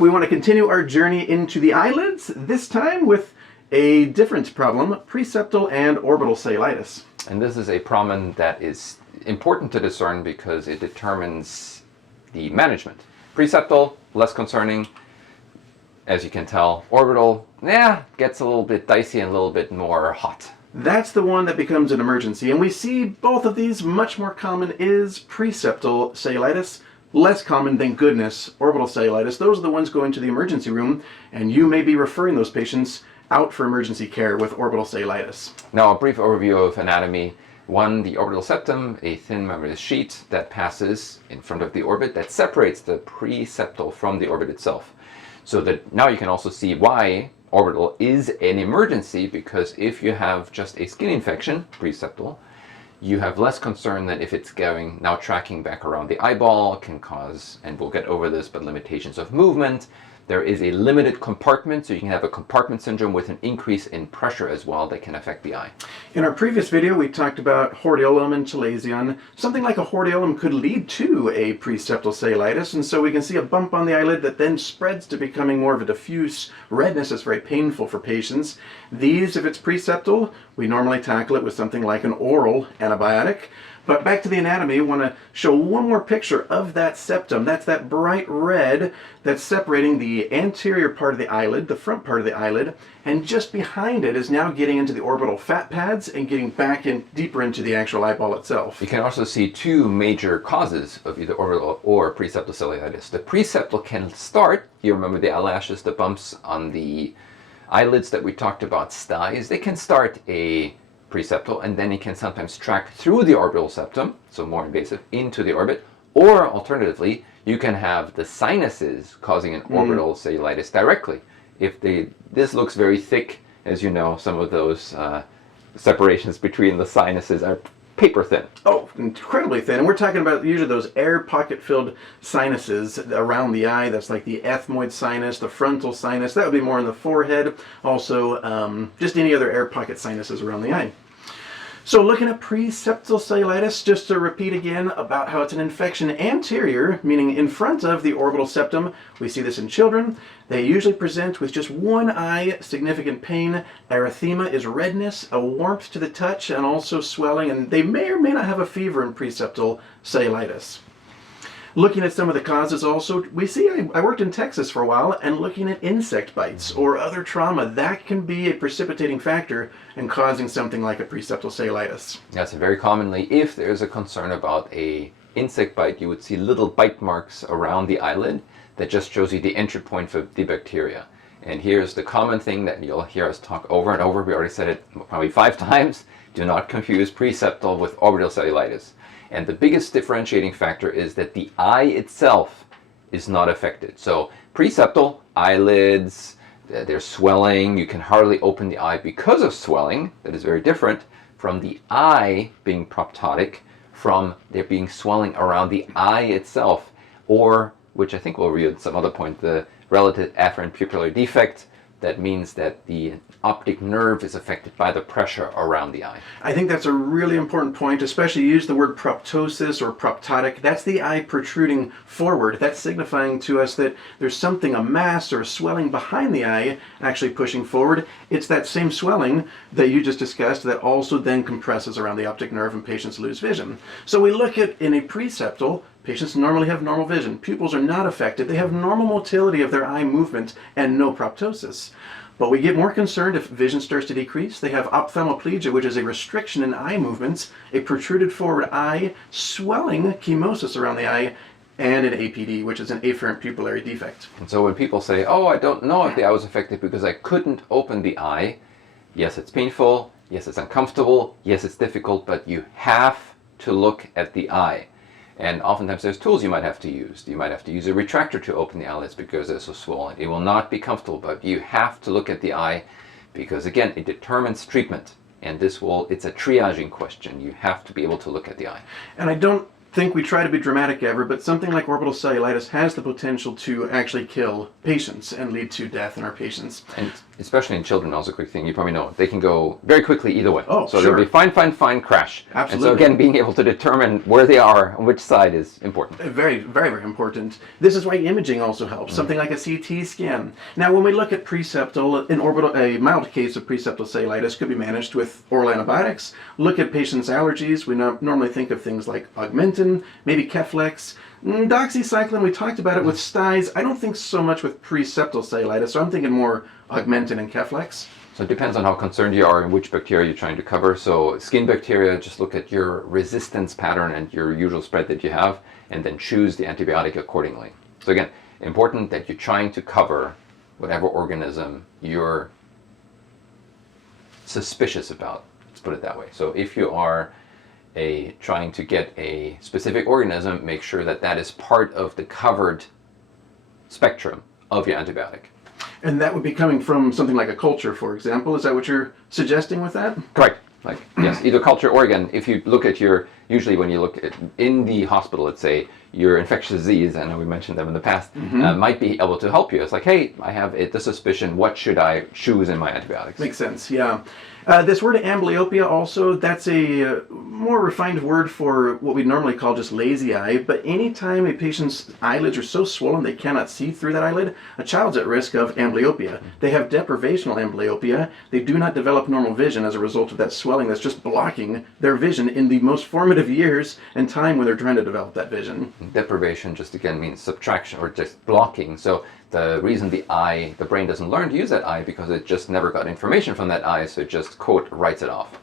we want to continue our journey into the eyelids, this time with a different problem, preseptal and orbital cellulitis. And this is a problem that is important to discern because it determines the management. Preseptal, less concerning. As you can tell, orbital, gets a little bit dicey and a little bit more hot. That's the one that becomes an emergency, and we see both of these. Much more common is preseptal cellulitis, less common, thank goodness, orbital cellulitis. Those are the ones going to the emergency room, and you may be referring those patients out for emergency care with orbital cellulitis. Now, a brief overview of anatomy. One, the orbital septum, a thin membranous sheet that passes in front of the orbit that separates the preseptal from the orbit itself. So that now you can also see why orbital is an emergency, because if you have just a skin infection, preseptal, you have less concern than if it's going now tracking back around the eyeball, can cause, and we'll get over this, but limitations of movement. There is a limited compartment, so you can have a compartment syndrome with an increase in pressure as well that can affect the eye. In our previous video, we talked about hordeolum and chalazion. Something like a hordeolum could lead to a preseptal cellulitis, and so we can see a bump on the eyelid that then spreads to becoming more of a diffuse redness that's very painful for patients. These, if it's preseptal, we normally tackle it with something like an oral antibiotic. But back to the anatomy, I want to show one more picture of that septum. That's that bright red that's separating the anterior part of the eyelid, the front part of the eyelid, and just behind it is now getting into the orbital fat pads and getting back in deeper into the actual eyeball itself. You can also see two major causes of either orbital or preseptal cellulitis. The preseptal can start, you remember the eyelashes, the bumps on the eyelids that we talked about, styes, they can start a preseptal, and then it can sometimes track through the orbital septum, so more invasive, into the orbit, or alternatively, you can have the sinuses causing an orbital cellulitis directly. If this looks very thick, as you know, some of those separations between the sinuses are paper thin. Oh, incredibly thin. And we're talking about usually those air pocket-filled sinuses around the eye. That's like the ethmoid sinus, the frontal sinus. That would be more in the forehead. Also, just any other air pocket sinuses around the eye. So looking at preseptal cellulitis, just to repeat again about how it's an infection anterior, meaning in front of the orbital septum. We see this in children. They usually present with just one eye, significant pain. Erythema is redness, a warmth to the touch, and also swelling, and they may or may not have a fever in preseptal cellulitis. Looking at some of the causes also, we see, I worked in Texas for a while, and looking at insect bites or other trauma, that can be a precipitating factor in causing something like a preseptal cellulitis. Yes, very commonly, if there's a concern about a insect bite, you would see little bite marks around the eyelid that just shows you the entry point for the bacteria. And here's the common thing that you'll hear us talk over and over. We already said it probably 5 times. Do not confuse preseptal with orbital cellulitis. And the biggest differentiating factor is that the eye itself is not affected. So preseptal, eyelids, they're swelling, you can hardly open the eye because of swelling. That is very different from the eye being proptotic, from there being swelling around the eye itself, or, which I think we'll read at some other point, the relative afferent pupillary defect. That means that the optic nerve is affected by the pressure around the eye. I think that's a really important point, especially use the word proptosis or proptotic. That's the eye protruding forward. That's signifying to us that there's something, a mass or a swelling behind the eye actually pushing forward. It's that same swelling that you just discussed that also then compresses around the optic nerve and patients lose vision. So we look at in a preseptal, patients normally have normal vision. Pupils are not affected. They have normal motility of their eye movement and no proptosis. But we get more concerned if vision starts to decrease. They have ophthalmoplegia, which is a restriction in eye movements, a protruded forward eye, swelling, chemosis around the eye, and an APD, which is an afferent pupillary defect. And so when people say, oh, I don't know if the eye was affected because I couldn't open the eye, yes, it's painful, yes, it's uncomfortable, yes, it's difficult, but you have to look at the eye. And oftentimes there's tools you might have to use. You might have to use a retractor to open the eyelids because they're so swollen. It will not be comfortable, but you have to look at the eye because, again, it determines treatment. And it's a triaging question. You have to be able to look at the eye. And I don't think we try to be dramatic ever, but something like orbital cellulitis has the potential to actually kill patients and lead to death in our patients. And especially in children, also a quick thing, you probably know, they can go very quickly either way. Oh, so sure. they'll be fine, crash. Absolutely. And so again, being able to determine where they are on which side is important. Very, very, very important. This is why imaging also helps, something like a CT scan. Now, when we look at preseptal, a mild case of preseptal cellulitis could be managed with oral antibiotics. Look at patients' allergies. We normally think of things like Augmentin, maybe Keflex. Doxycycline, we talked about it with styes. I don't think so much with preseptal cellulitis, so I'm thinking more Augmentin and Keflex. So it depends on how concerned you are and which bacteria you're trying to cover. So skin bacteria, just look at your resistance pattern and your usual spread that you have, and then choose the antibiotic accordingly. So again, important that you're trying to cover whatever organism you're suspicious about. Let's put it that way. So if you are trying to get a specific organism, make sure that that is part of the covered spectrum of your antibiotic. And that would be coming from something like a culture, for example. Is that what you're suggesting with that? Correct. Like, yes, either culture or, again, if you look at usually when you look at, in the hospital, let's say, your infectious disease, I know we mentioned them in the past, might be able to help you. It's like, hey, I have the suspicion, what should I choose in my antibiotics? Makes sense, yeah. This word amblyopia also, that's a more refined word for what we normally call just lazy eye, but anytime a patient's eyelids are so swollen they cannot see through that eyelid, a child's at risk of amblyopia. They have deprivational amblyopia. They do not develop normal vision as a result of that swelling that's just blocking their vision in the most formative years and time when they're trying to develop that vision. Deprivation just again means subtraction or just blocking. So the reason the brain doesn't learn to use that eye because it just never got information from that eye, so it just, quote, writes it off.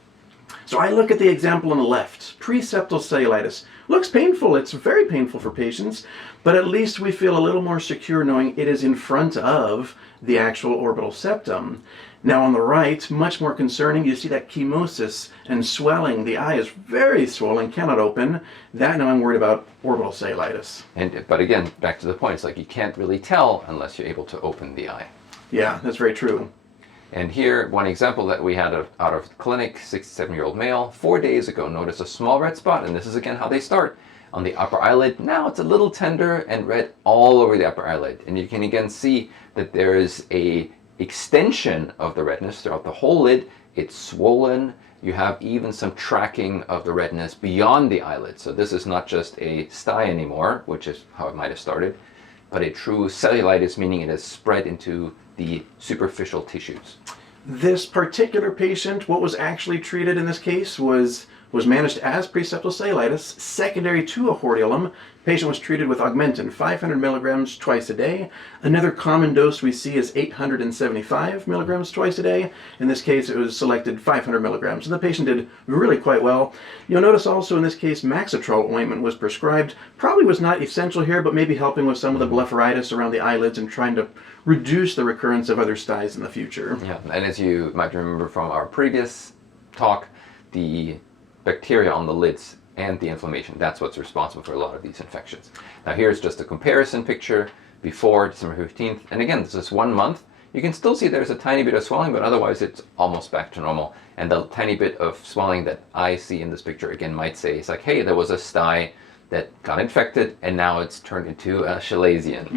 So I look at the example on the left, preseptal cellulitis. Looks painful, it's very painful for patients, but at least we feel a little more secure knowing it is in front of the actual orbital septum. Now on the right, much more concerning, you see that chemosis and swelling. The eye is very swollen, cannot open. That now I'm worried about orbital cellulitis. But again, back to the point, it's like you can't really tell unless you're able to open the eye. Yeah, that's very true. And here, one example that we had out of clinic, 67-year-old male, 4 days ago, noticed a small red spot, and this is again how they start, on the upper eyelid. Now it's a little tender and red all over the upper eyelid. And you can again see that there is a extension of the redness throughout the whole lid. It's swollen. You have even some tracking of the redness beyond the eyelid. So this is not just a stye anymore, which is how it might have started, but a true cellulitis, meaning it has spread into the superficial tissues. This particular patient, what was actually treated in this case was managed as preseptal cellulitis, secondary to a hordeolum. Patient was treated with Augmentin, 500 milligrams twice a day. Another common dose we see is 875 milligrams twice a day. In this case, it was selected 500 milligrams, and the patient did really quite well. You'll notice also in this case, Maxitrol ointment was prescribed. Probably was not essential here, but maybe helping with some of the blepharitis around the eyelids and trying to reduce the recurrence of other styes in the future. Yeah, and as you might remember from our previous talk, the bacteria on the lids and the inflammation, that's what's responsible for a lot of these infections. Now here's just a comparison picture before December 15th, and again, this is 1 month. You can still see there's a tiny bit of swelling, but otherwise it's almost back to normal. And the tiny bit of swelling that I see in this picture again might say, it's like, hey, there was a stye that got infected and now it's turned into a chalazion.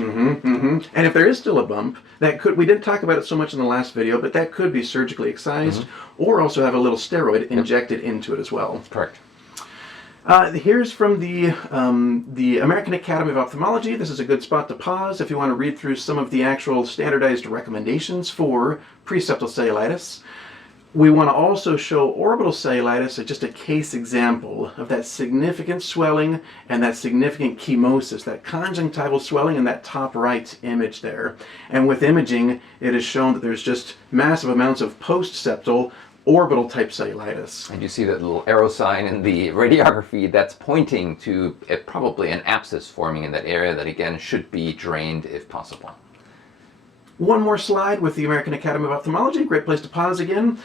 And if there is still a bump, that could, we didn't talk about it so much in the last video, but that could be surgically excised or also have a little steroid injected into it as well. Correct. Here's from the American Academy of Ophthalmology. This is a good spot to pause if you want to read through some of the actual standardized recommendations for preseptal cellulitis. We want to also show orbital cellulitis as just a case example of that significant swelling and that significant chemosis, that conjunctival swelling in that top right image there. And with imaging, it is shown that there's just massive amounts of post-septal orbital type cellulitis. And you see that little arrow sign in the radiography that's pointing to probably an abscess forming in that area that again should be drained if possible. One more slide with the American Academy of Ophthalmology. Great place to pause again.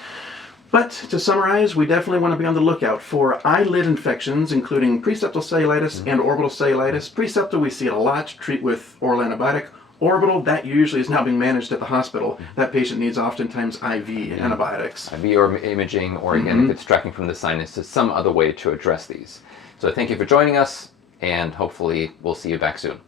But to summarize, we definitely want to be on the lookout for eyelid infections, including preseptal cellulitis and orbital cellulitis. Preseptal, we see it a lot, treat with oral antibiotic. Orbital, that usually is now being managed at the hospital. That patient needs oftentimes IV antibiotics. IV or imaging, or again, if it's tracking from the sinus, to some other way to address these. So thank you for joining us, and hopefully we'll see you back soon.